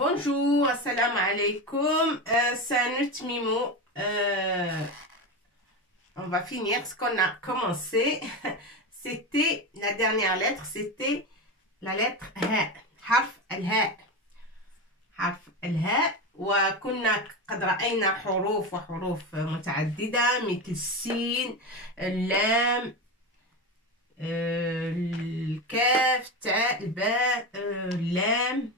Bonjour, assalamu alaikum. C'est un autre mimo. On va finir ce qu'on a commencé. C'était la dernière lettre, c'était la lettre ها. حرف الهاء. حرف الهاء. وكنا قد رأينا حروف وحروف متعددة مثل السين، اللام، الكاف، تاء، الباء، اللام،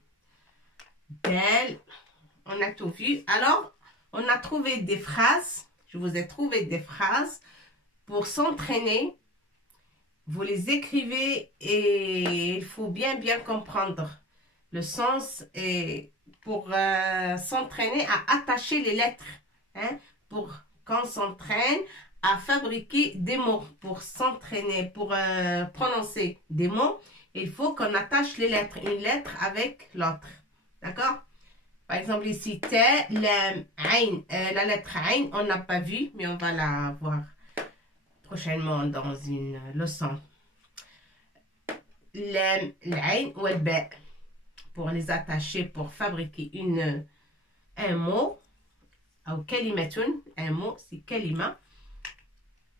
دال. On a tout vu. Alors, on a trouvé des phrases. Je vous ai trouvé des phrases pour s'entraîner. Vous les écrivez et il faut bien comprendre le sens et pour s'entraîner à attacher les lettres. Hein, pour qu'on s'entraîne à fabriquer des mots. Pour s'entraîner, pour prononcer des mots, il faut qu'on attache les lettres, une lettre avec l'autre. D'accord? Par exemple ici, ta, lam, ain. La lettre ain, on n'a pas vu, mais on va la voir prochainement dans une leçon. Lam, l'ain ou le ba. Pour les attacher, pour fabriquer un mot. Ou kalimatun, un mot, c'est kalima.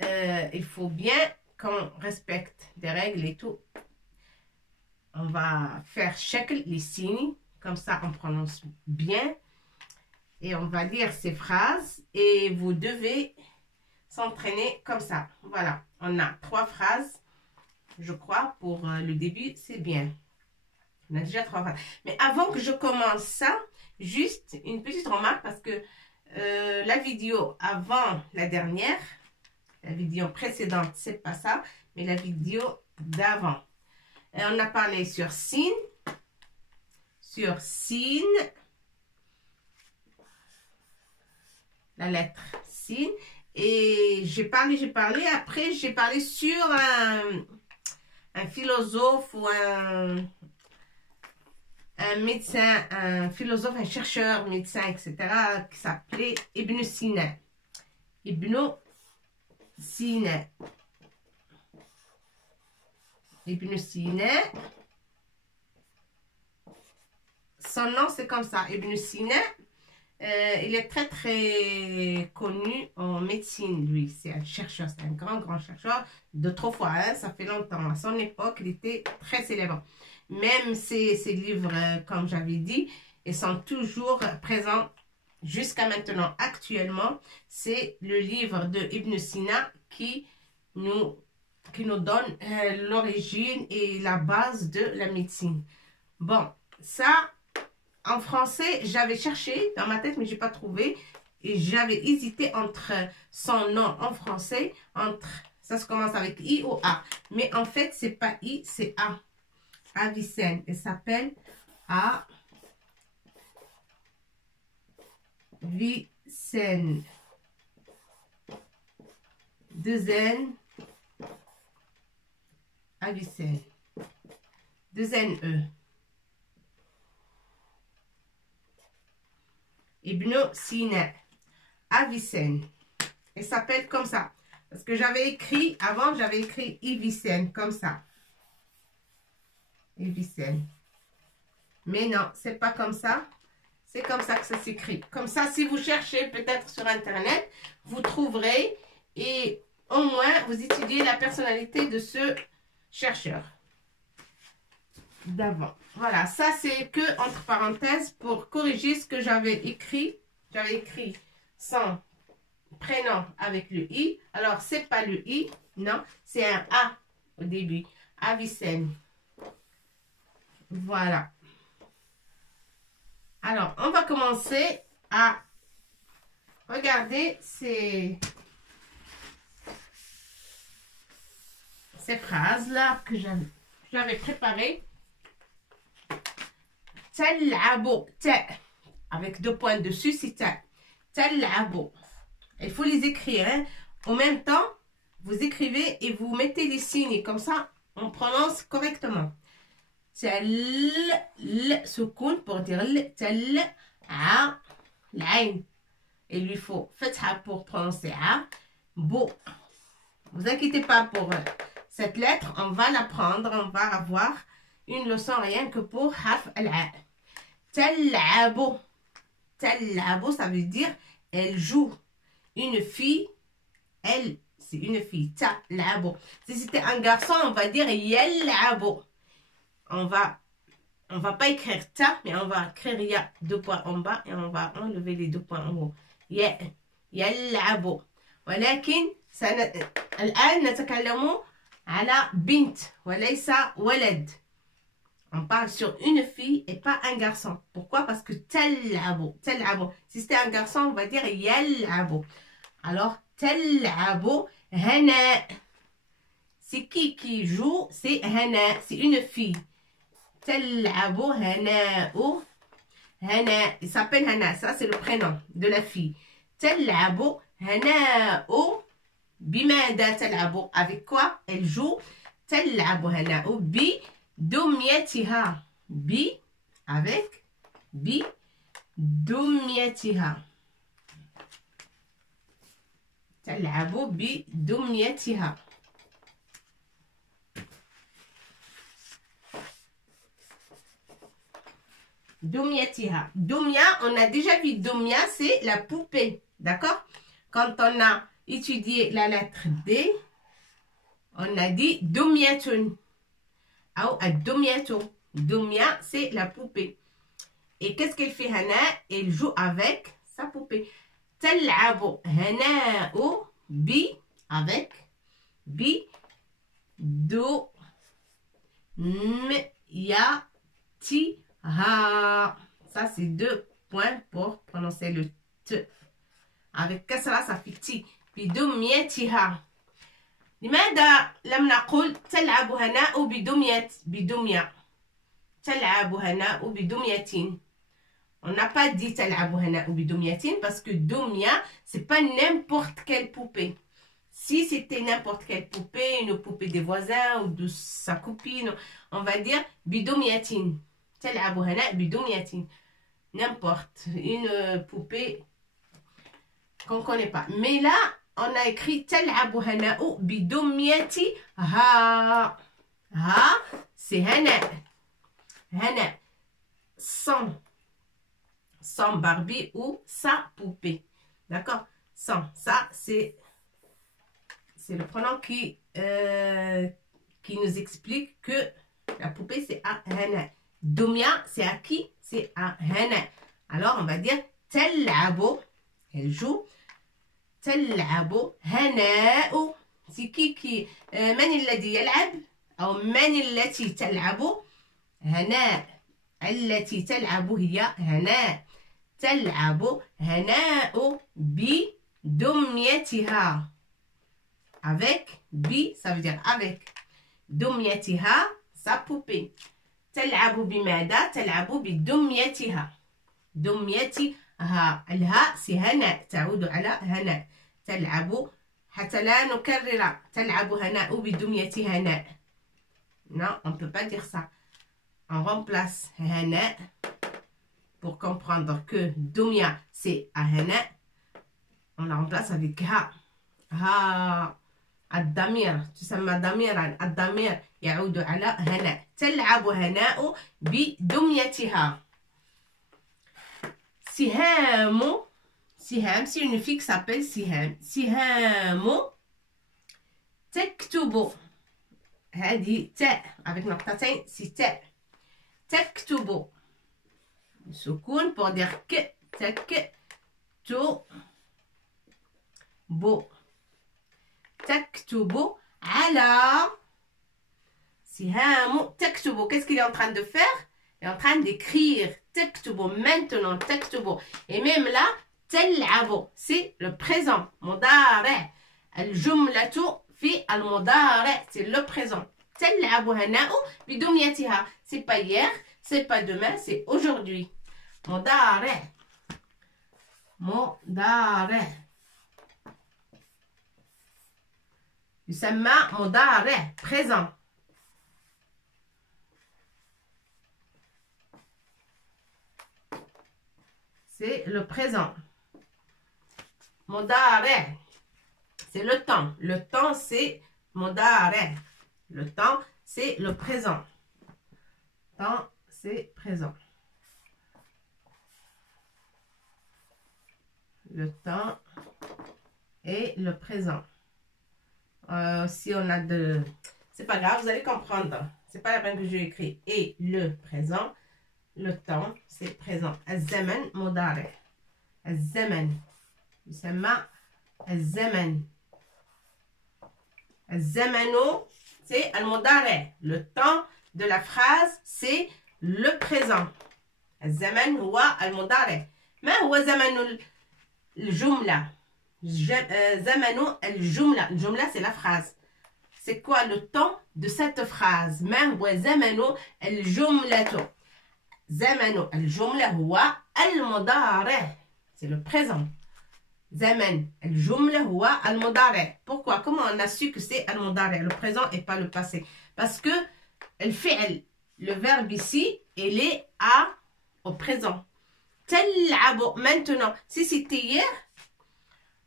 Il faut bien qu'on respecte des règles et tout. On va faire shakl, les signes. Comme ça, on prononce bien. Et on va lire ces phrases. Et vous devez s'entraîner comme ça. Voilà. On a 3 phrases. Je crois, pour le début, c'est bien. On a déjà 3 phrases. Mais avant que je commence ça, juste une petite remarque. Parce que la vidéo avant la dernière, la vidéo précédente, c'est pas ça. Mais la vidéo d'avant. On a parlé sur sin. Sur sin, la lettre sin, et j'ai parlé, après j'ai parlé sur un philosophe ou un médecin, un philosophe, un chercheur, médecin, etc., qui s'appelait Ibn Sina. Ibn Sina. Ibn Sina. Son nom, c'est comme ça, Ibn Sina. Il est très connu en médecine, lui. C'est un chercheur, c'est un grand chercheur d'autrefois. Hein, ça fait longtemps. À son époque, il était très célèbre. Même ses livres, comme j'avais dit, ils sont toujours présents jusqu'à maintenant. Actuellement, c'est le livre de Ibn Sina qui nous donne l'origine et la base de la médecine. Bon, ça... En français, j'avais cherché dans ma tête, mais je n'ai pas trouvé. Et j'avais hésité entre son nom en français, ça se commence avec I ou A. Mais en fait, c'est pas I, c'est A. Avicenne. Elle s'appelle Avicenne. 2 N. Avicenne. 2 N E. Ibn Sina, Avicenne. Elle s'appelle comme ça. Parce que j'avais écrit, avant j'avais écrit Avicenne, comme ça. Avicenne. Mais non, c'est pas comme ça. C'est comme ça que ça s'écrit. Comme ça, si vous cherchez peut-être sur Internet, vous trouverez et au moins vous étudiez la personnalité de ce chercheur d'avant. Voilà, ça c'est que entre parenthèses pour corriger ce que j'avais écrit. J'avais écrit son prénom avec le I. Alors, c'est pas le I, non, c'est un A au début. Avicenne. Voilà. Alors, on va commencer à regarder ces phrases-là que j'avais préparées. Tal'abu, ta, avec 2 points dessus, c'est ta. Tal'abu. Il faut les écrire. Hein. En même temps, vous écrivez et vous mettez les signes. Comme ça, on prononce correctement. Tal, soukoun pour dire l, tal, a, l'ain. Il lui faut fatha pour prononcer a. Bo. Vous inquiétez pas pour cette lettre. On va l'apprendre. On va avoir une leçon rien que pour harf al-a. تلعب. تلعب, ça veut dire elle joue. Une fille, elle, c'est une fille. تلعب. Si c'était un garçon, on va dire يلعب. On va pas écrire ta, mais on va écrire ya, 2 points en bas, et on va enlever les 2 points en haut. يلعب. ولكن الآن نتكلم على بنت وليس ولد. On parle sur une fille et pas un garçon. Pourquoi? Parce que تلعب. تلعب. Si c'était un garçon, on va dire يلعب. Alors, تلعب هناء. C'est qui joue? C'est هناء. C'est une fille. تلعب هناء. هناء. Il s'appelle هناء. Ça, c'est le prénom de la fille. تلعب هناء. بماذا تلعب? Avec quoi elle joue? تلعب هناء بدميتها. Avec بدميتها. تلعب بدميتها. دميتها. Dumia, on a déjà vu Dumia, c'est la poupée. D'accord? Quand on a étudié la lettre D, on a dit Dumyatun. Ou Dumyato. Dumia, c'est la poupée. Et qu'est-ce qu'elle fait Hana? Elle joue avec sa poupée. تلعب هناء avec بدميتها. Ça, c'est 2 points pour prononcer le T. Avec كسرة, ça fait T. بدميتها. لماذا لم نقل تلعب هناء بدمية؟ تلعب هناء بدمية. On n'a pas dit تلعب هناء بدمية parce que dumya, c'est pas n'importe quelle poupée. Si c'était n'importe quelle poupée, une poupée des voisins ou de sa copine, on va dire بدمية. تلعب هناء بدمية. N'importe, une poupée qu'on ne connaît pas. Mais là, on a écrit تلعب هناء بدميتها. Ha, c'est هناء. هناء. Sans Barbie ou sa poupée. D'accord? Sans. Ça, c'est le pronom qui nous explique que la poupée, c'est à هناء. Dumia, c'est à qui? C'est à هناء. Alors, on va dire تلعب. Elle joue. تلعب هناء. C'est qui من الذي يلعب أو من التي تلعب؟ هناء. التي تلعب هي هناء. تلعب هناء بدميتها. Avec ça veut dire avec. دميتها, sa poupée. تلعب بماذا؟ تلعب بدميتها. دميتها. الهاء سي هناء, تعود على هناء. تلعب, حتى لا نكرر تلعب هناء بدمية هناء. Non, on ne peut pas dire ça. On remplace هناء pour comprendre que dumya c'est à هناء. On la remplace avec ha. Ha. الضمير تسمى ضميرا. الضمير يعود على هناء. تلعب هناء بدميتها. سهام. سهام, c'est une fille qui s'appelle سهام. سهام تكتب. هذه تاء avec نقطتين, c'est تاء. تكتب. سكون pour dire que. تكتب. تكتب على. سهام تكتب. Qu'est-ce qu'il est en train de faire? Il est en train d'écrire. تكتب. Maintenant, تكتب. Et même là, تلعب, c'est le présent. مضارع. الجملة في المضارع, c'est le présent. تلعب هناء بدميتها. C'est pas hier, c'est pas demain, c'est aujourd'hui. مضارع. مضارع. يسمى مضارع, présent. C'est le présent. مضارع. C'est le temps. Le temps, c'est مضارع. Le temps, c'est le présent. Temps, c'est présent. le temps et le présent. Si on a de... C'est pas grave, vous allez comprendre. C'est pas la peine que je écris. Et le présent, le temps, c'est présent. الزمن مضارع. الزمن يسمى الزمن. الزمن c'est المضارع. Le temps de la phrase, c'est le présent. الزمن هو المضارع. ما هو زمن الجملة؟ زمن الجملة. الجملة c'est la phrase. C'est quoi le temps de cette phrase؟ ما هو زمن الجملة؟ زمن الجملة هو المضارع. C'est le présent. زمن الجملة هو المضارع. Pourquoi? Comment on a su que c'est المضارع, le présent et pas le passé? Parce que الفعل, le verbe ici, il est au présent. تلعب. Maintenant, si c'était hier,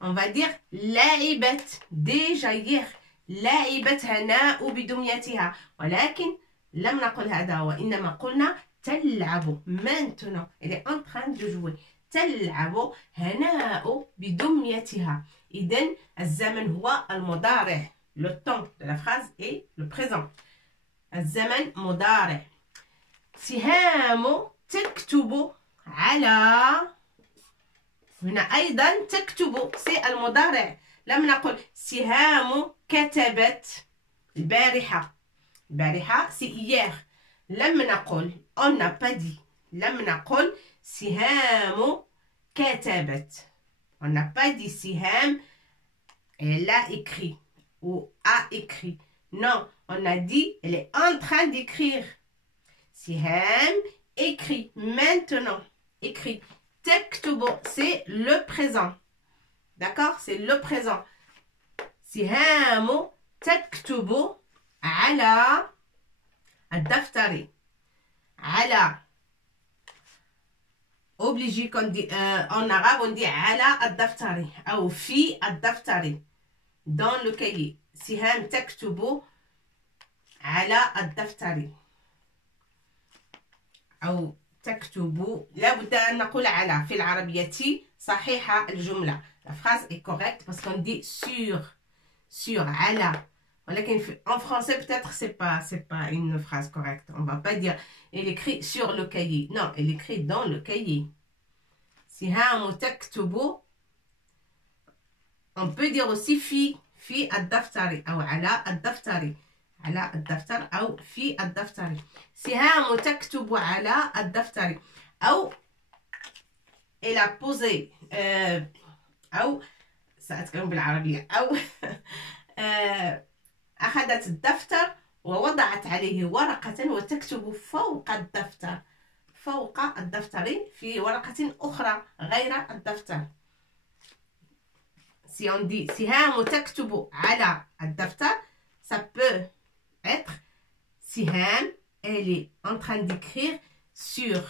on va dire لعبت. Déjà hier. لعبت هناء بدميتها. ولكن لم نقل هذا وإنما قلنا تلعب. Maintenant, elle est en train de jouer. تلعب هناء بدميتها. إذن الزمن هو المضارع. Le temps de la phrase est le présent. الزمن مضارع. سهام تكتب على. هنا أيضا تكتب سي المضارع. لم نقل سهام كتبت البارحة. البارحة سي hier. لم نقل, on n'a pas dit. لم نقل سهام كتبت. On n'a pas dit سهام elle a écrit ou a écrit. Non, on a dit elle est en train d'écrire. سهام écrit maintenant. Écrit. تكتب c'est le présent. D'accord? C'est le présent. سهام تكتب على الدفتر. على. Obligé qu'on dit, en arabe on dit على الدفتر أو في الدفتر. Dans le cahier. سهام تكتب على الدفتر. أو تكتب. لا بد أن نقول على. في العربية صحيحة الجملة. La phrase est correcte parce qu'on dit sur. Sur. على. ولكن en français peut-être c'est pas une phrase correcte. On va pas dire elle écrit sur le cahier. Non, elle écrit dans le cahier. سهام تكتب. On peut dire aussi في الدفتر أو على الدفتر. على الدفتر أو في الدفتر. سهام تكتب على الدفتر. أو elle a posé أو سأتكلم بالعربية. أو أخذت الدفتر ووضعت عليه ورقة وتكتب فوق الدفتر. فوق الدفتر في ورقة أخرى غير الدفتر. Si on dit سهام تكتب على الدفتر, ça peut être سهام elle est en train d'écrire sur.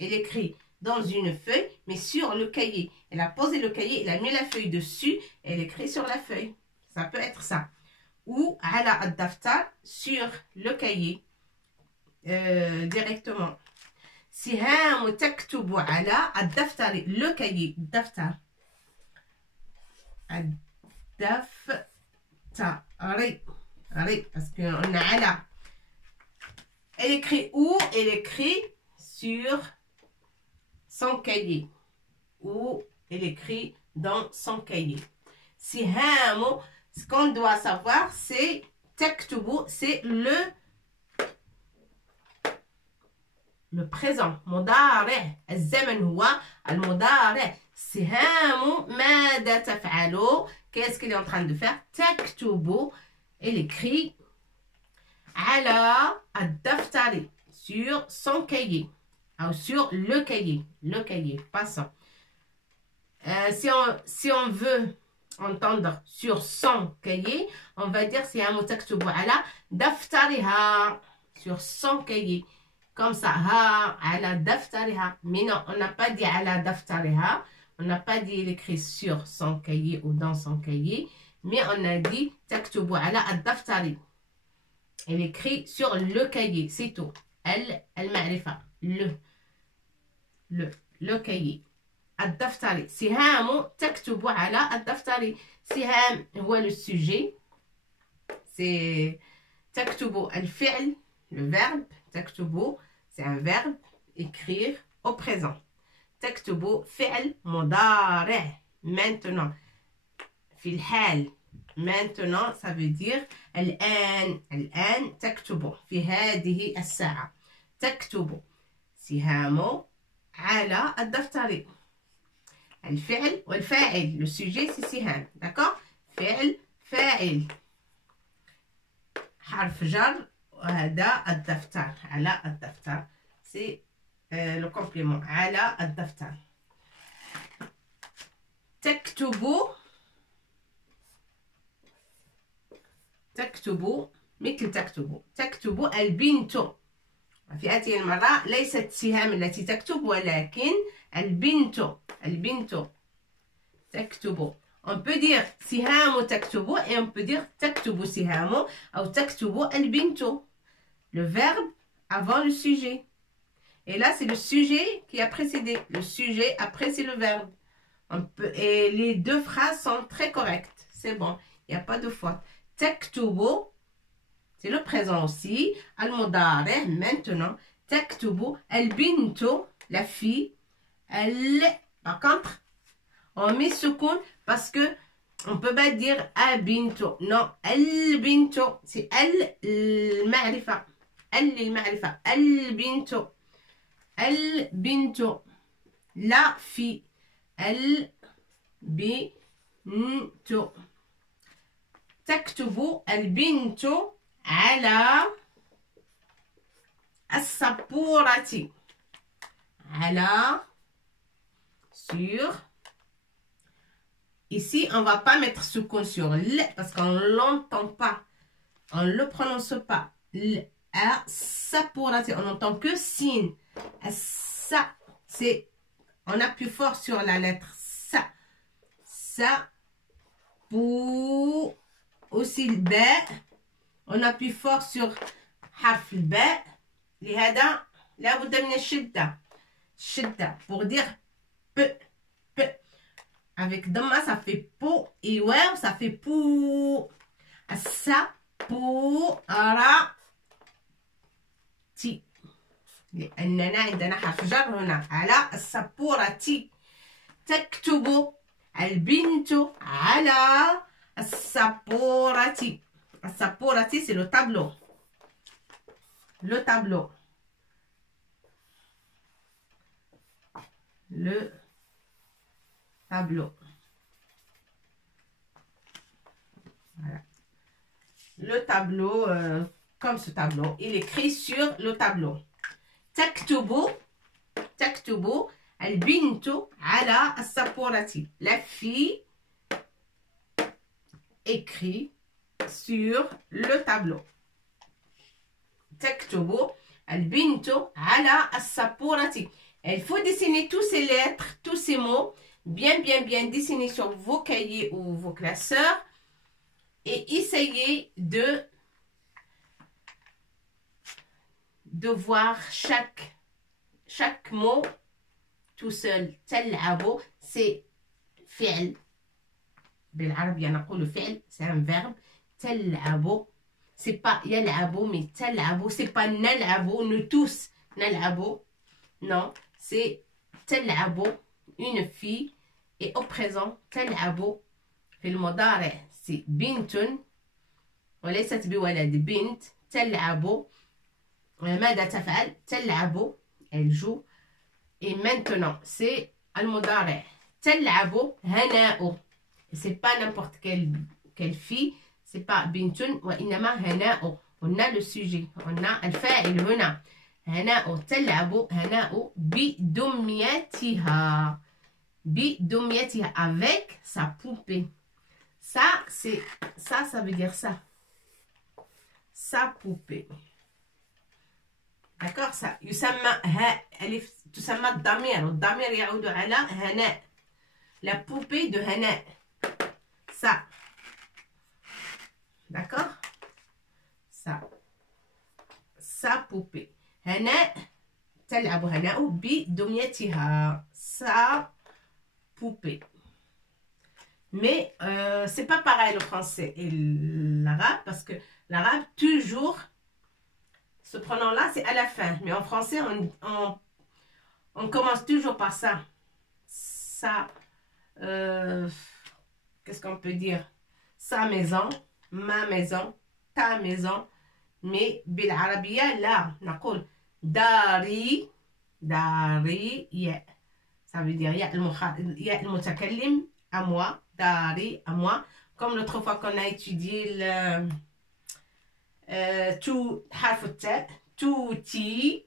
Elle écrit dans une feuille, mais sur le cahier. Elle a posé le cahier, elle a mis la feuille dessus, elle écrit sur la feuille. Ça peut être ça. Ou على الدفتر, sur le cahier directement. سهام تكتب على الدفتر. Le cahier. الدفتر. الدفتر. Parce qu'on a على. Elle écrit où? Elle écrit sur son cahier. Ou elle écrit dans son cahier. سهام. Ce qu'on doit savoir, c'est تكتب, c'est le présent. مضارع. الزمن هو المضارع. سهام ماذا تفعل? Qu'est-ce qu'elle est en train de faire? تكتب. Elle écrit على الدفتر. Sur son cahier. Ou sur le cahier. Le cahier. Passons. Si on veut entendre sur son cahier, on va dire سهام تكتب على دفترها. Sur son cahier. Comme ça. ها على دفترها. Mais non, on n'a pas dit على دفترها. On n'a pas dit il écrit sur son cahier ou dans son cahier. Mais on a dit تكتب على الدفتر. Elle écrit sur le cahier. C'est tout. المعرفة. Le cahier. الدفتر سهام تكتب على الدفتر سهام هو le sujet c'est تكتب الفعل le verbe تكتب c'est un verbe écrire au présent تكتب فعل مضارع maintenant في الحال maintenant ça veut dire الآن تكتب في هذه الساعة تكتب سهام على الدفتر الفعل والفاعل le sujet c'est سهام d'accord فعل فاعل حرف جر وهذا الدفتر على الدفتر c'est le complément على الدفتر تكتب مثل تكتب البنت في هذه المرة ليست سهام التي تكتب ولكن البنت تكتب on peut dire سهام تكتب et on peut dire تكتب سهام أو تكتب البنت le verbe avant le sujet et là c'est le sujet qui a précédé le sujet après c'est le verbe et les deux phrases sont très correctes c'est bon il n'y a pas de faute تكتب c'est le présent aussi المضارع maintenant تكتب البنت la fille par contre on met سكون parce que on peut pas dire البنت non البنت c'est المعرفة المعرفة البنت la fille البنت تكتب البنت على السبورة على sur ici on va pas mettre sukun sur l parce qu'on l'entend pas on le prononce pas l à السبورة on n'entend que sin ça c'est on appuie fort sur la lettre ça pour aussi le باء on appuie fort sur حرف الباء لهذا لابد من الشدة pour dire p avec dama ça fait po et واو ça fait pou السبورة لأننا عندنا حرف جر هنا على السبورة تكتب البنت على السبورة c'est le tableau voilà le tableau comme ce tableau il écrit sur le tableau تكتب البنت على السبورة la fille écrit sur le tableau تكتب البنت على السبورة il faut dessiner tous ces lettres tous ces mots bien dessiner sur vos cahiers ou vos classeurs et essayer de voir chaque mot tout seul تلعب c'est فعل بالعربية نقول فعل c'est un verbe تلعب c'est pas يلعب mais تلعب c'est pas نلعب nous tous نلعب non c'est تلعب une fille et au présent تلعب في المضارع c'est بنت وليست بولد بنت تلعب ماذا تفعل تلعب elle joue et maintenant c'est المضارع تلعب هناء c'est pas n'importe quelle fille c'est pas بنت وإنما هناء on a le sujet on a الفاعل هنا هناء تلعب هناء بدميتها avec sa poupée ça veut dire ça sa poupée d'accord ça يسمى ألف تسمى الضمير والضمير يعود على هناء la poupée de هناء ça d'accord ça sa poupée هناء تلعب هناء بدميتها sa poupée. Mais c'est pas pareil le français et l'arabe, parce que l'arabe, toujours, ce pronom-là, c'est à la fin. Mais en français, on commence toujours par ça. Ça, qu'est-ce qu'on peut dire? Sa maison, ma maison, ta maison. Mais بالعربية لا نقول داري داري يا. Ça veut dire يا المتكلم à moi, dari à moi. Comme l'autre fois qu'on a étudié le tout حرف التاء توتي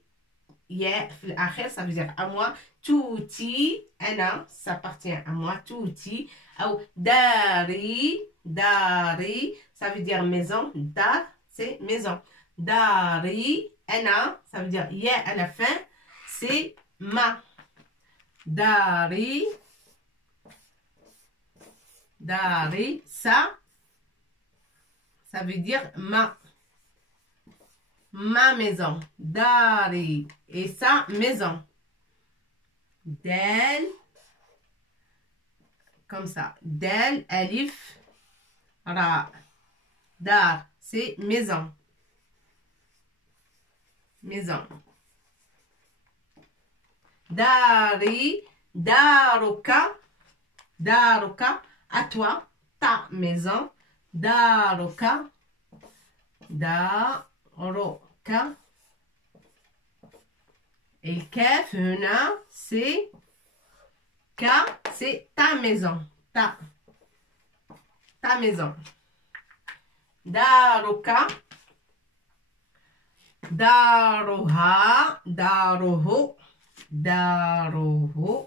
يا في الآخر, ça veut dire à moi. توتي أنا, ça appartient à moi. توتي أو داري داري, ça veut dire maison. Dar, c'est maison. Dari, أنا, ça veut dire يا à la fin, c'est ma. Dari, dari, ça veut dire ma maison. Dari, et sa maison. Del, comme ça. Del, alif, ra. Dar, c'est maison. Maison. Dari, daruka, daruka, à toi, ta maison. Daruka, daruka. Et le kaf, c'est ka, c'est ta maison. Ta maison. Daruka, daruha, daruhu, daruhu,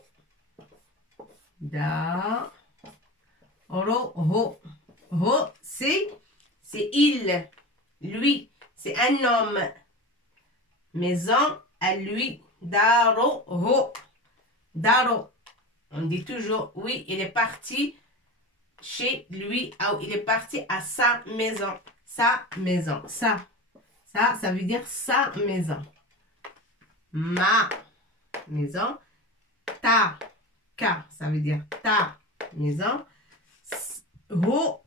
daruhu. Ho, c'est il, lui, c'est un homme. Maison à lui. Daruhu, daro. On dit toujours, oui, il est parti chez lui, ou il est parti à sa maison. Sa maison. Ça veut dire sa maison. Ma maison. Ta, ka, ça veut dire ta maison. Ho,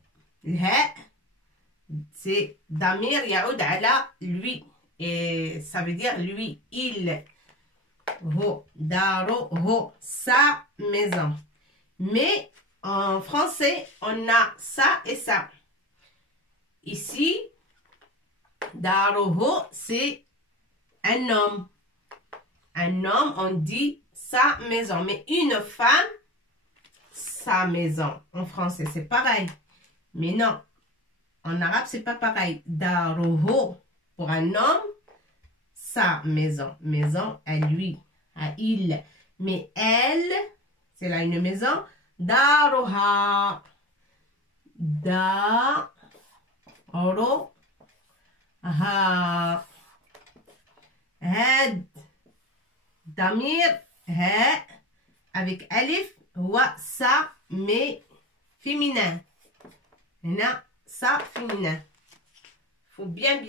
c'est damir yaoud ala lui. Et ça veut dire lui, il. Ho, daro, ho, sa maison. Mais en français, on a ça et ça. Ici, daroho, c'est un homme. Un homme, on dit sa maison. Mais une femme, sa maison. En français, c'est pareil. Mais non, en arabe, c'est pas pareil. Daroho, pour un homme, sa maison. Maison à lui, à il. Mais elle, c'est là une maison. Daroha. Daroha. Had. Damir. Ha. Avec alif. Wa sa. Mais féminin. Là, ça féminin. Faut bien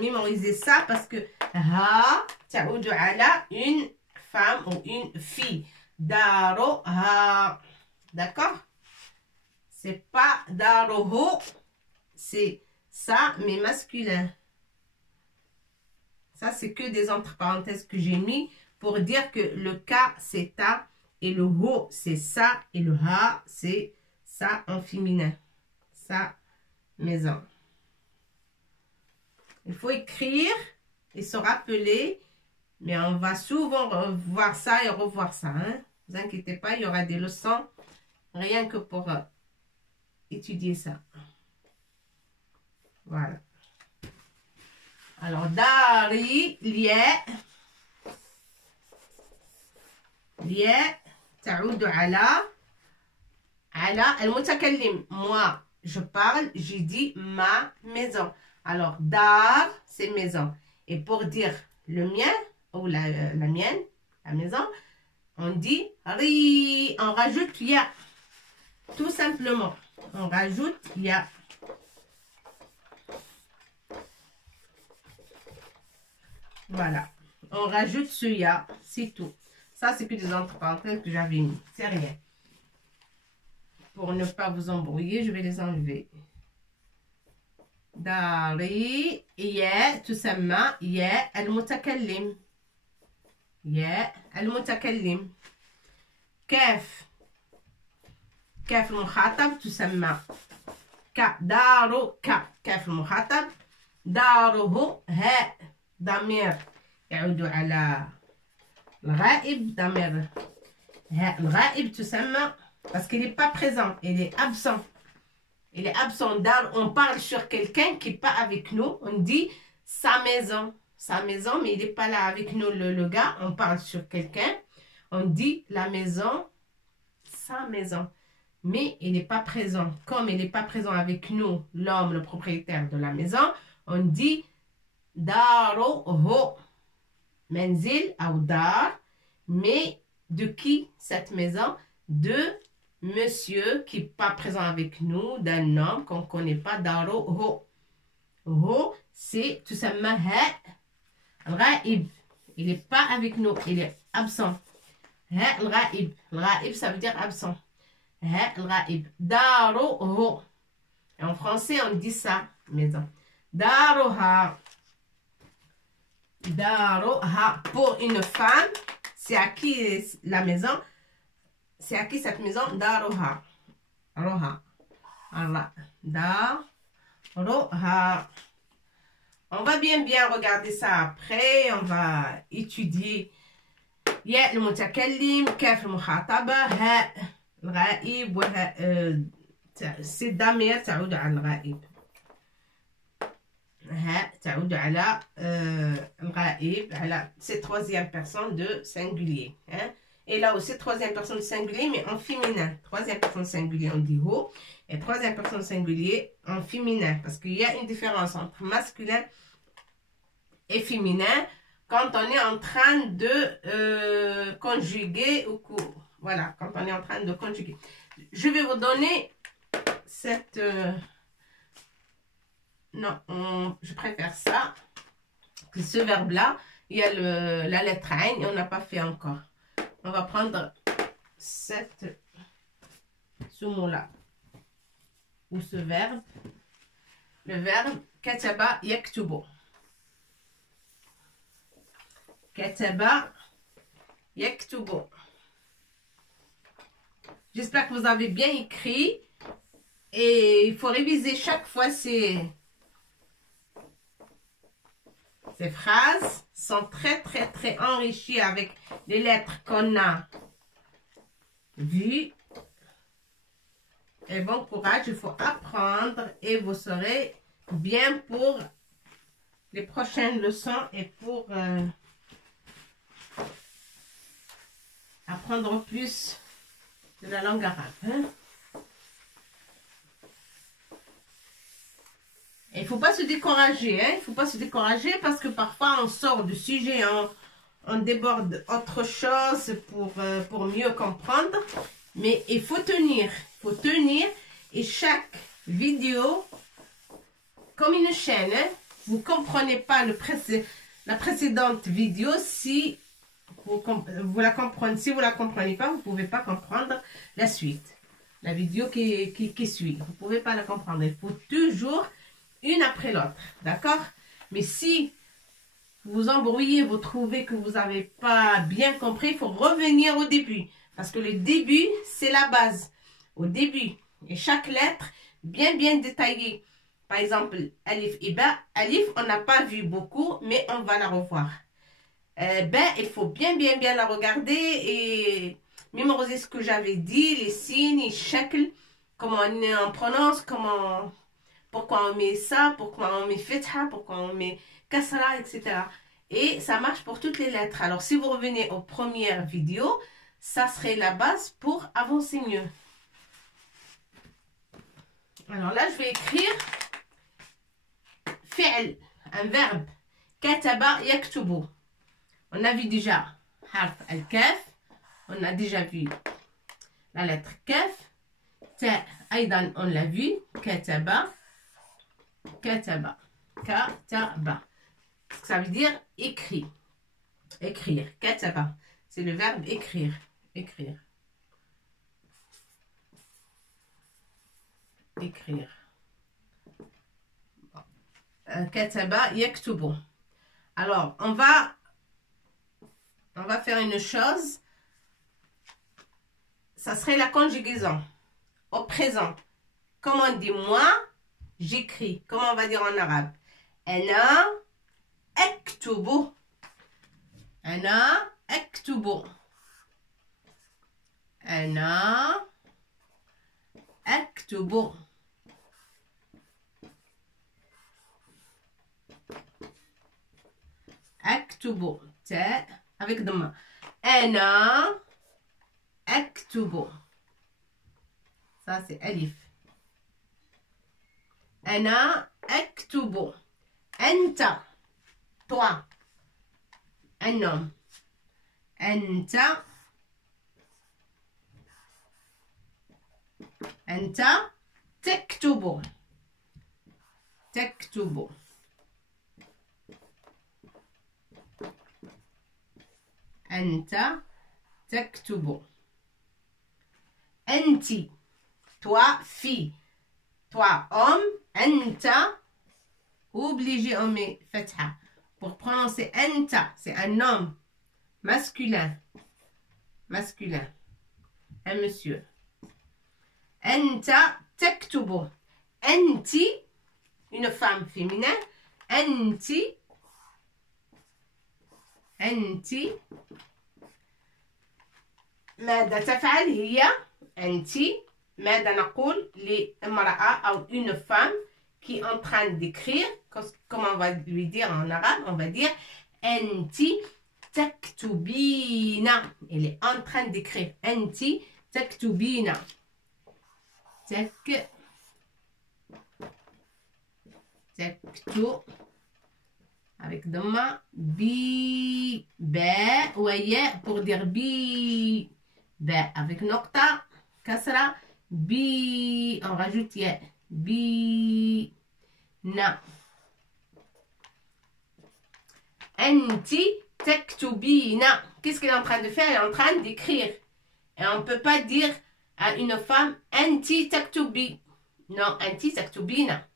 mémoriser ça parce que ha ta'udu ala une femme ou une fille. Daro ha. D'accord? C'est pas daroho, c'est ça mais masculin. Ça c'est que des entre parenthèses que j'ai mis pour dire que le ka c'est ta et le ho c'est ça et le ha c'est ça en féminin. Sa maison. Il faut écrire et se rappeler, mais on va souvent voir ça et revoir ça. Hein? Ne vous inquiétez pas, il y aura des leçons rien que pour étudier ça. Voilà. Alors, dari, lié, تعود على المتكلم. Moi, je parle, j'ai dit ma maison. Alors, dar, c'est maison. Et pour dire le mien, ou la mienne, la maison, on dit ri. On rajoute ya. Tout simplement. On rajoute ya. Voilà. On rajoute ce ya. C'est tout. Ça, c'est que des entre parenthèses que j'avais mis. C'est rien. pour ne pas vous embrouiller, je vais les enlever. داري يا تسمى يا المتكلم. يا المتكلم. كاف المخاطب تسمى دارك. كاف المخاطب. داره. هاء ضمير يعود على الغائب. ضمير هاء الغائب تسمى parce qu'il n'est pas présent, il est absent. Il est absent. Dar, on parle sur quelqu'un qui n'est pas avec nous. On dit sa maison. Sa maison, mais il n'est pas là avec nous, le gars. On parle sur quelqu'un. On dit la maison, sa maison. Mais il n'est pas présent. Comme il n'est pas présent avec nous, l'homme, le propriétaire de la maison, on dit daroho. Menzil ou dar. Mais de qui cette maison? De monsieur qui n'est pas présent avec nous, d'un homme qu'on ne connaît pas, daro ho. Ho, c'est tout simplement ha, al-ghaib. Il n'est pas avec nous, il est absent. Ha, al-ghaib. Al-ghaib, ça veut dire absent. Ha, al-ghaib. Daro ho. Et en français, on dit ça, maison. Daro ha. Daro ha. Pour une femme, c'est à qui la maison? C'est à qui cette maison? Daroha. Roha. Allah. Daroha. On va bien regarder ça après. On va étudier. Ya المتكلم. كيف المخاطبة. ها الغائب. c'est ضمير تعود على الغائب. ها تعود على الغائب. على c'est troisième personne de singulier. Hein? Et là aussi, troisième personne singulier, mais en féminin. Troisième personne singulier, on dit ho. Et troisième personne singulier en féminin. Parce qu'il y a une différence entre masculin et féminin quand on est en train de conjuguer. Voilà, quand on est en train de conjuguer. Je vais vous donner cette... non, je préfère ça. Que ce verbe-là, il y a la lettre Ain et on n'a pas fait encore. On va prendre ce mot-là, ou ce verbe, le verbe kataba yaktubu. Kataba yaktubu. J'espère que vous avez bien écrit et il faut réviser chaque fois ces phrases. Sont très enrichies avec les lettres qu'on a vues. Et bon courage, il faut apprendre et vous serez bien pour les prochaines leçons et pour apprendre plus de la langue arabe. Hein? Il ne faut pas se décourager, hein? Il ne faut pas se décourager parce que parfois on sort du sujet, on déborde autre chose pour mieux comprendre. Mais il faut tenir et chaque vidéo, comme une chaîne, hein? Vous ne comprenez pas la précédente vidéo si vous la comprenez. Si vous ne la comprenez pas, vous ne pouvez pas comprendre la suite. La vidéo qui suit, vous ne pouvez pas la comprendre. Il faut toujours une après l'autre, d'accord? Mais si vous vous embrouillez, vous trouvez que vous n'avez pas bien compris, il faut revenir au début. Parce que le début, c'est la base. Au début. Et chaque lettre, bien détaillée. Par exemple, Alif et Ba. Alif, on n'a pas vu beaucoup, mais on va la revoir. Ben, il faut bien la regarder et mémoriser ce que j'avais dit, les signes, les shakl, comment on prononce, pourquoi on met ça, pourquoi on met fetha, pourquoi on met kasra, etc. Et ça marche pour toutes les lettres. Alors, si vous revenez aux premières vidéos, ça serait la base pour avancer mieux. Alors là, je vais écrire fi'l, un verbe. Kataba yaktubu. On a vu déjà harf al-kaf. On a déjà vu la lettre kaf. Ta, aïdan, on l'a vu. Kataba. Kataba. Kataba. Ça veut dire écrit. Écrire. Kataba. C'est le verbe écrire. Écrire. écrire. Kataba yaktubu. Alors, on va faire une chose. Ça serait la conjugaison au présent. Comme on dit moi, j'écris. Comment on va dire en arabe? Ana aktubu. Ana aktubu. Ana aktubu. Aktubu. Avec demain. Ana aktubu. Ça c'est alif. Ana aktubu. Anta. Toi. Un homme. Anta. Anta taktubu. Taktubu. Anta taktubu. Anti. Toi, fille. Toi, homme. Anta. Obligé, on met fatha. Pour prononcer anta, c'est un homme masculin. Masculin. Un monsieur. Anta taktubu. Anti, une femme féminin. Anti. Anti. ماذا تفعل هي أنت ماذا نقول لامرأة أو une femme qui est en train d'écrire. Comment on va lui dire en arabe? On va dire أنت تكتبين. Elle est en train d'écrire. أنت تكتبين. تكتب avec demain bi ba وياء pour dire bi ba avec nocta kasra bi on rajoute ya bi na anti taktubina. Qu'est-ce qu'elle est en train de faire? Elle est en train d'écrire et on ne peut pas dire à une femme anti taktubi. Non, anti taktubina.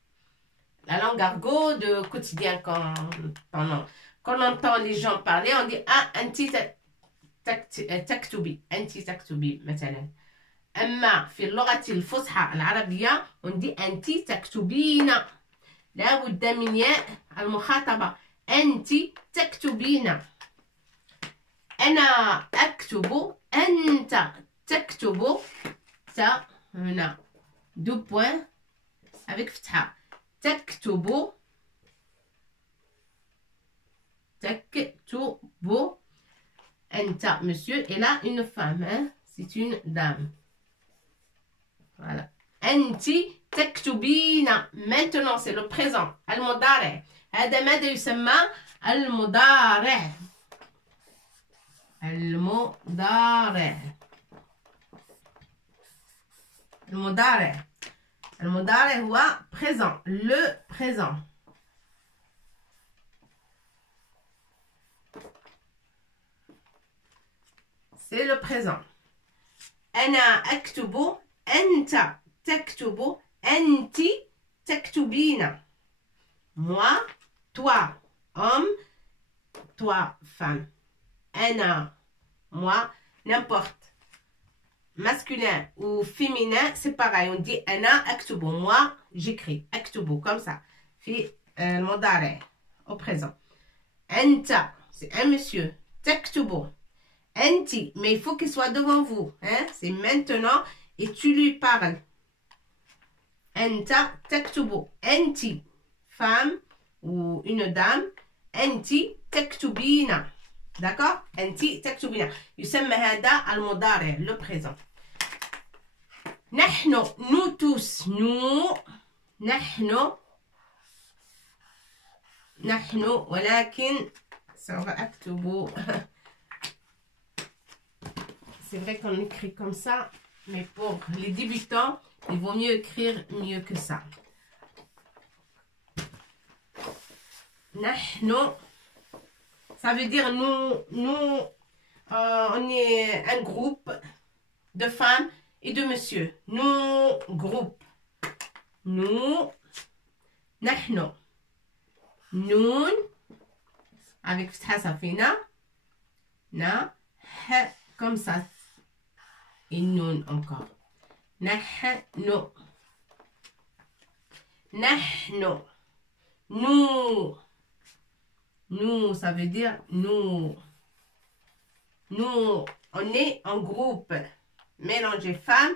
La langue argot de quotidien, quand on entend les gens parler, on dit ah, anti taktubi, anti taktubi, مثلا. أما في اللغة الفصحى العربية on dit anti تكتبين. لا بد من ياء المخاطبة. anti تكتبين. أنا أكتب. أنت تكتب. تا هنا دو بوين avec فتحة. تكتب. تكتب. أنت monsieur. Et là une femme, hein? C'est une dame. Voilà. أنتِ تكتبين. Maintenant c'est le présent. المضارع. هذا ماذا يسمى؟ المضارع. المضارع. المضارع. المضارع هو présent. Le présent. C'est le présent. أنا أكتب. أنت تكتب. أنت تكتبين. Moi, toi, homme, toi, femme. أنا, moi, n'importe. Masculin ou féminin, c'est pareil. On dit أنا أكتب. Moi, j'écris. أكتب, comme ça. في المضارع, au présent. أنت, c'est un monsieur. تكتب. Anti, mais il faut qu'il soit devant vous. Hein? C'est maintenant et tu lui parles. Anta taktubu. Anti, femme ou une dame. Anti taktubina. D'accord? Anti taktubina. يسمى هذا المضارع, le présent. نحن, nous tous, nous. نحن. نحن ولكن سوف أكتب. C'est vrai qu'on écrit comme ça, mais pour les débutants, il vaut mieux écrire mieux que ça. نحن, ça veut dire nous, on est un groupe de femmes et de messieurs. Nous, groupe. nous, نحن, نون, avec فتحة صافينة, na, ح, comme ça, et noun encore. نحن, نحن, nous, nous, ça veut dire nous. Nous, on est en groupe, mélangé femmes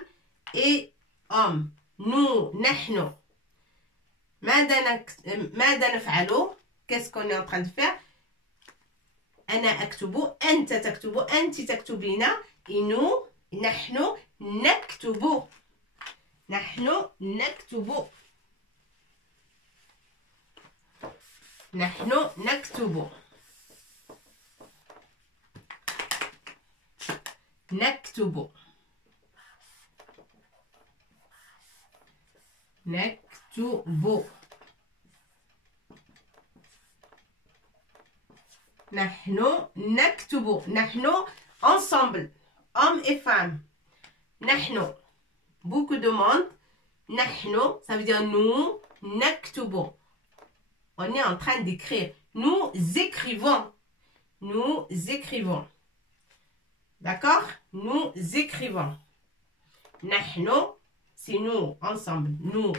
et hommes. Nous, نحن. ماذا نفعل? Qu'est-ce qu'on est en train de faire? أنا أكتب, أنت تكتب, أنت تكتبين, et nous, نحن نكتب. نحن نكتب. نحن نكتب. نكتب. نكتب. نحن نكتب. نحن ensemble, hommes et femmes. نحن, beaucoup de monde. نحن, ça veut dire nous. نكتب. On est en train d'écrire. Nous écrivons. Nous écrivons. D'accord? Nous écrivons. نحن, c'est nous, ensemble. Nous.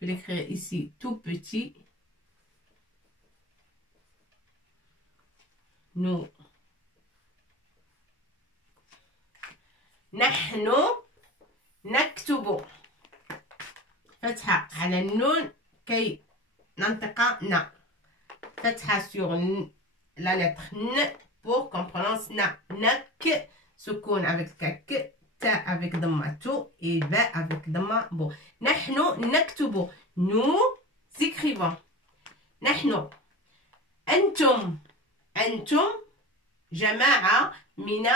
Je vais l'écrire ici tout petit. Nous. نحن نكتب. فتحة على النون كي ننطق نا. فتحة sur la lettre N pour qu'on prononce na. Nak, سكون avec kak, ta avec dhammato et ba avec dhamma. Bon. نحن نكتب. Nous écrivons. نحن. أنتم. أنتم جماعة من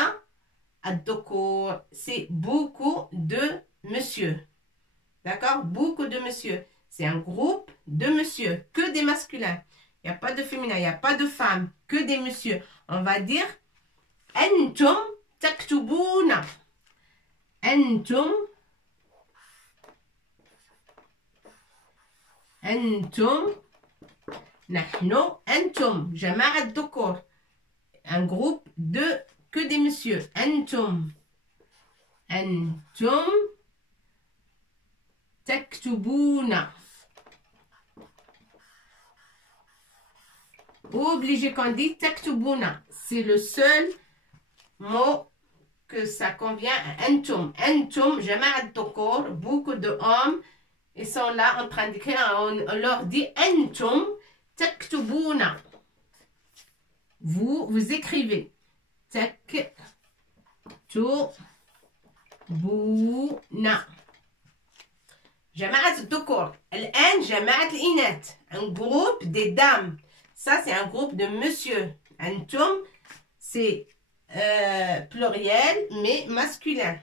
الذكور. C'est beaucoup de monsieur. D'accord? Beaucoup de monsieur. C'est un groupe de monsieur. Que des masculins. Il n'y a pas de féminin. Il n'y a pas de femmes. Que des monsieur. On va dire أنتم تكتبون. أنتم. أنتم. نحن. أنتم جماعة الذكور. Un groupe de que des messieurs. أنتم. أنتم تكتبون. Obligé qu'on dit تكتبون. C'est le seul mot que ça convient à أنتم. أنتم جماعة الذكور. Beaucoup de hommes. Ils sont là en train d'écrire. On leur dit أنتم تكتبون. Vous écrivez. تكتبون. جماعة الذكور. الآن جماعة الإناث. Un groupe des dames. Ça, c'est un groupe de monsieur. أنتم, c'est pluriel, mais masculin.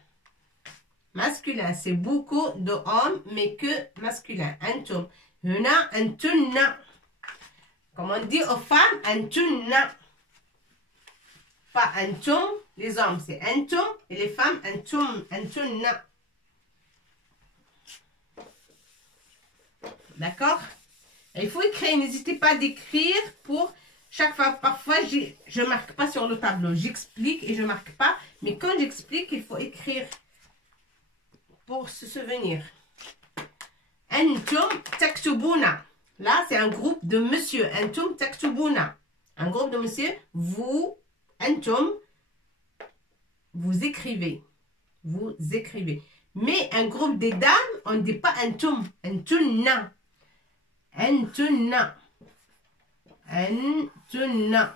Masculin, c'est beaucoup de hommes, mais que masculin. أنتم. هنا أنتن. Comme on dit aux femmes, أنتن. Pas أنتم, les hommes, c'est أنتم, et les femmes, أنتم, أنتن. D'accord? Il faut écrire, n'hésitez pas d'écrire pour chaque fois. Parfois, je ne marque pas sur le tableau. J'explique et je ne marque pas. Mais quand j'explique, il faut écrire pour se souvenir. أنتم تكتبون. Là, c'est un groupe de monsieur. أنتم تكتبون. Un groupe de monsieur. Vous, أنتم, vous écrivez. Vous écrivez. Mais un groupe des dames, on ne dit pas أنتم. أنتن. أنتن. أنتن.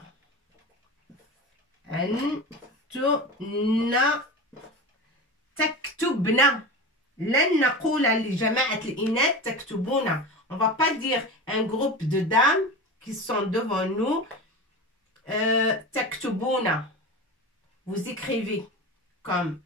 أنتن تكتبن. لن نقول لجماعة الإناث تكتبون. On va pas dire un groupe de dames qui sont devant nous. تكتبون. Vous écrivez. Comme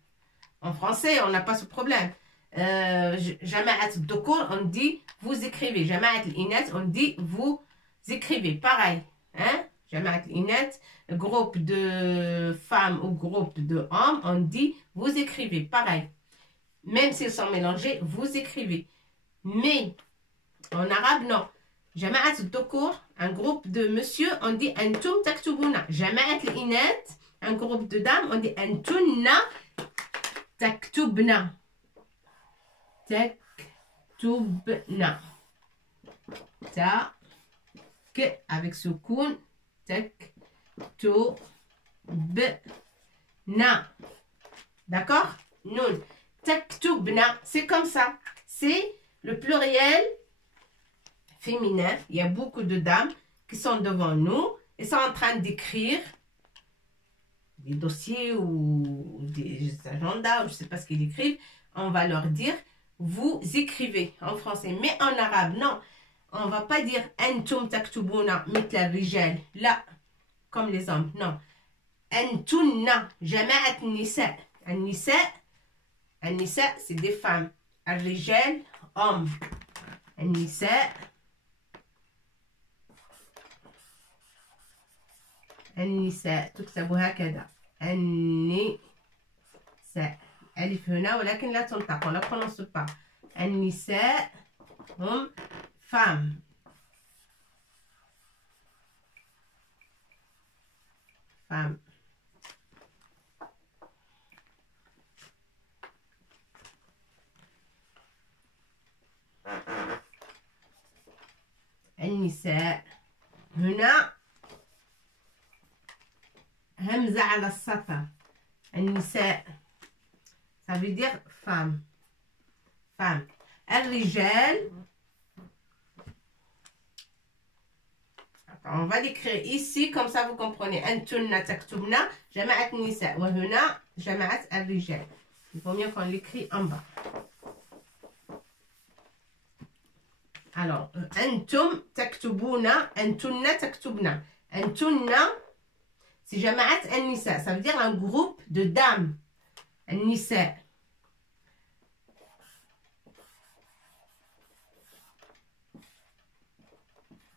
en français, on n'a pas ce problème. جماعة الذكور, on dit vous écrivez. جماعة الإناث, on dit vous écrivez. Pareil. Hein? جماعة الإناث, groupe de femmes ou groupe de hommes, on dit vous écrivez. Pareil. Même s'ils sont mélangés, vous écrivez. Mais en arabe, non. Jama'at al-dhukur, un groupe de monsieur, on dit antum taktubuna. Jama'at al-inat, un groupe de dames, on dit antunna taktubna. Taktubna. Ta, que avec soukoun, taktubna. D'accord? Nun. Taktubna, c'est comme ça. C'est le pluriel féminin. Il y a beaucoup de dames qui sont devant nous et sont en train d'écrire des dossiers ou des agendas, ou je ne sais pas ce qu'ils écrivent. On va leur dire, vous écrivez en français. Mais en arabe, non. On ne va pas dire antum taktubuna mitla rijal. Là, comme les hommes. Non. Antunna, jama'at nisa. An-nisa, c'est des femmes. Al-rijal, hommes. An-nisa, النساء تكتب هكذا النساء ألف هنا ولكن لا تنطق ولا prononce pas. النساء هم femmes. Femmes. النساء هنا همزة على السطر. النساء ça veut dire femme. Femme. الرجال, on va l'écrire ici comme ça vous comprenez. أنتن تكتبن جماعة النساء وهنا جماعة الرجال. Il vaut mieux qu'on l'écrit en bas. Alors, أنتم تكتبون أنتن تكتبن. أنتن c'est جماعة النساء, ça veut dire un groupe de dames. النساء.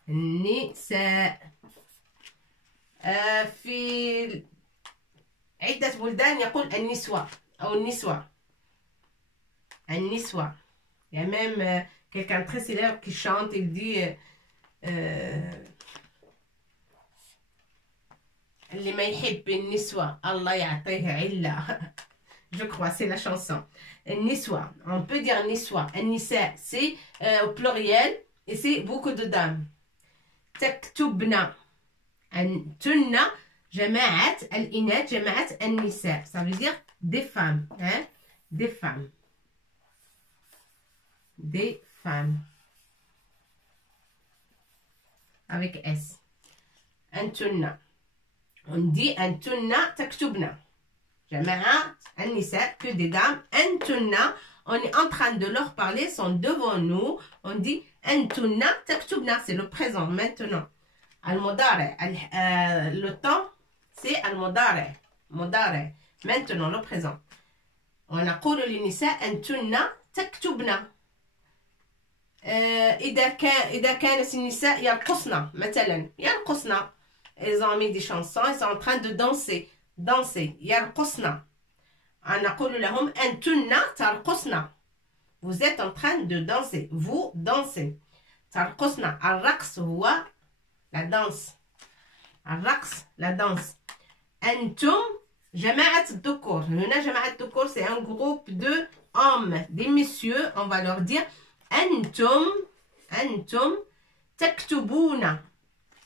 النساء. في عدة بلدان يقول النسوة أو النسوة. النسوة. Il y a même quelqu'un très célèbre qui chante, il dit اللي ما يحب النسوة الله يعطيه علة. Je crois, c'est la chanson. النسوة, on peut dire نسوة. النساء, c'est au pluriel et c'est beaucoup de dames. تكتبنا. أنتن جماعة الإناث جماعة النساء. Ça veut dire des femmes. Hein? Des femmes. Des femmes. Avec S. أنتن. On dit أنتن تكتبنا. جماعة النساء, que des dames. أنتن, on est en train de leur parler, sont devant nous. On dit أنتن تكتبنا, c'est le présent maintenant. المضارع, le temps, c'est المضارع. مضارع. Maintenant, le présent. ونقول للنساء أنتن تكتبنا. إذا كانت النساء يرقصن مثلا, يرقصن. Ils ont mis des chansons, ils sont en train de danser. Danser. يرقصن. نقول لهم أنتن ترقصن. Vous êtes en train de danser. Vous dansez. ترقصن. الرقص هو la danse. الرقص, la danse. أنتم جماعة الذكور. هنا جماعة الذكور, c'est un groupe de hommes, des messieurs. On va leur dire أنتم تكتبون.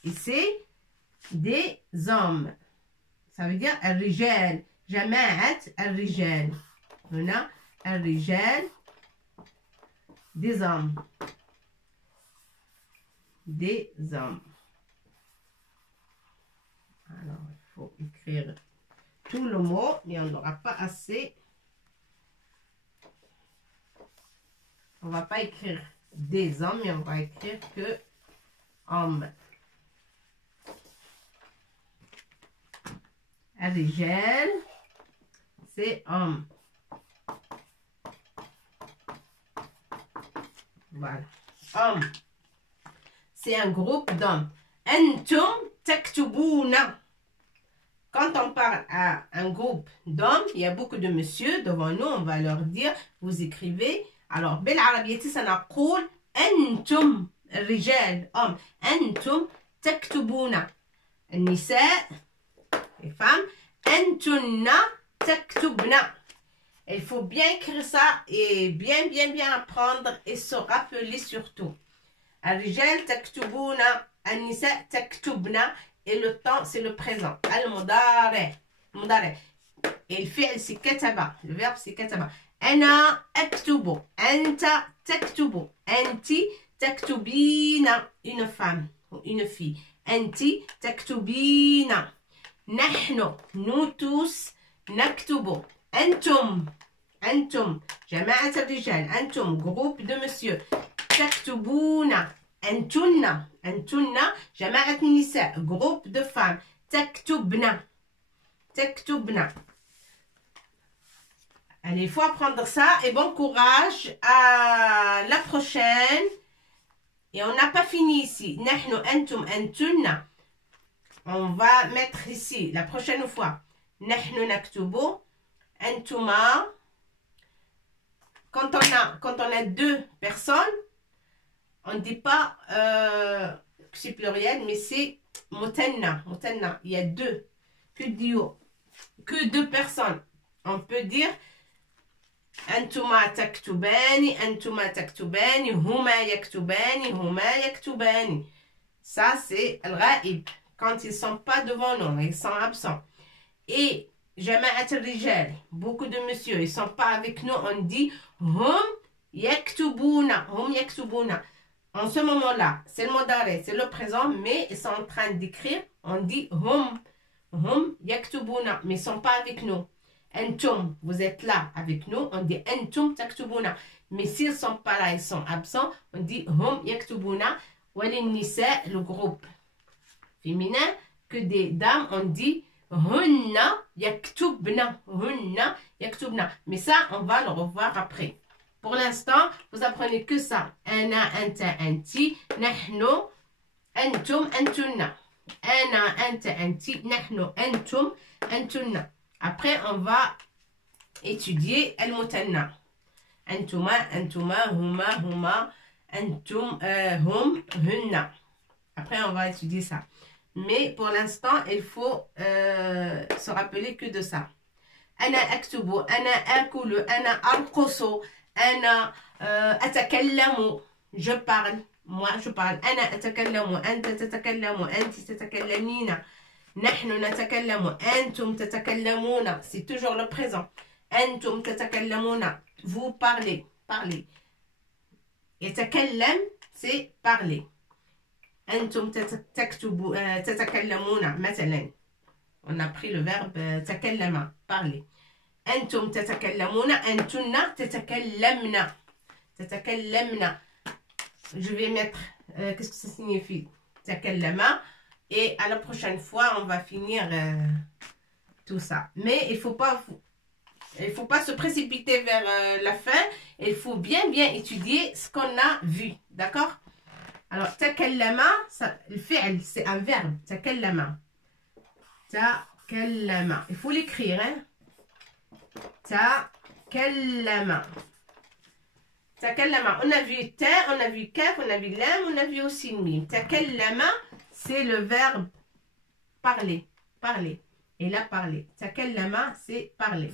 Et c'est des hommes. Ça veut dire الرجال. جماعة الرجال. هنا الرجال, des hommes. Des hommes. Alors, il faut écrire tout le mot, mais on n'aura pas assez. On ne va pas écrire des hommes, mais on va écrire que hommes. الرجال, c'est homme. Voilà. Homme. C'est un groupe d'hommes. أنتم تكتبون. Quand on parle à un groupe d'hommes, il y a beaucoup de messieurs devant nous, on va leur dire, vous écrivez. alors بالعربية سنقول أنتم الرجال أنتم تكتبون. النساء les femmes أنتن تكتبن. Il faut bien écrire ça et bien apprendre et se rappeler surtout. الرجال تكتبون النساء تكتبن et le temps c'est le présent. المضارع et الفعل c'est كتب. Le verbe c'est كتب. أنا أكتب أنت تكتب أنت تكتبين une femme ou une fille. أنت تكتبين. نحن nous tous نكتب. أنتم جماعة الرجال. أنتم groupe de monsieur. تكتبون. أنتن جماعة النساء groupe de femmes. تكتبن. Allez, il faut apprendre ça et bon courage à la prochaine. Et on n'a pas fini ici. نحن أنتم أنتن. On va mettre ici la prochaine fois. نحن نكتب أنتما. Quand on a deux personnes, on ne dit pas que c'est pluriel, mais c'est متنا. Il y a deux. Que deux personnes. On peut dire أنتما تكتبان أنتما تكتبان هما يكتبان. Ça c'est الغائب. Quand ils ne sont pas devant nous, ils sont absents. Et جماعة الرجال, beaucoup de messieurs, ils ne sont pas avec nous, on dit هم يكتبون. En ce moment-là, c'est le mot d'arrêt, c'est le présent, mais ils sont en train d'écrire, on dit هم يكتبون, mais ils ne sont pas avec nous. Entum, vous êtes là avec nous, on dit entum taktubuna. Mais s'ils ne sont pas là, ils sont absents, on dit hum yaktubuna. Walinisa, le groupe féminin, que des dames, on dit hunna yaktubna. Mais ça, on va le revoir après. Pour l'instant, vous apprenez que ça. Ana, anta, anti, nahnu, antum, antunna. Ana, anta, anti, nahnu, antum, antunna. Après, on va étudier al-mutanna. Antuma, huma, antum, hum, hunna. Après, on va étudier ça. Mais pour l'instant, il faut se rappeler que de ça. Ana aktubu, ana akulu, ana arqusu, ana atakallamu. Je parle. Moi, je parle. Ana atakallamu, anta tatakallamu, anti tatakallamina. نحن نتكلم أنتم تتكلمون. C'est toujours le présent. أنتم تتكلمون. Vous parlez. يتكلم c'est parler. أنتم تتكلمون مثلا. On a pris le verbe تكلم, parler. أنتم تتكلمون أنتن تتكلمن. Je vais mettre qu'est-ce que ça signifie تكلم. Et à la prochaine fois, on va finir tout ça. Mais il ne faut pas se précipiter vers la fin. Il faut bien étudier ce qu'on a vu. D'accord? Alors, takallama, le fi'l, c'est un verbe. Takallama. Il faut l'écrire. Hein? Takallama. On a vu ta, on a vu kaf, on a vu lam, on a vu aussi mim. Takallama. C'est le verbe parler. Et là, parler. Takallama, c'est parler.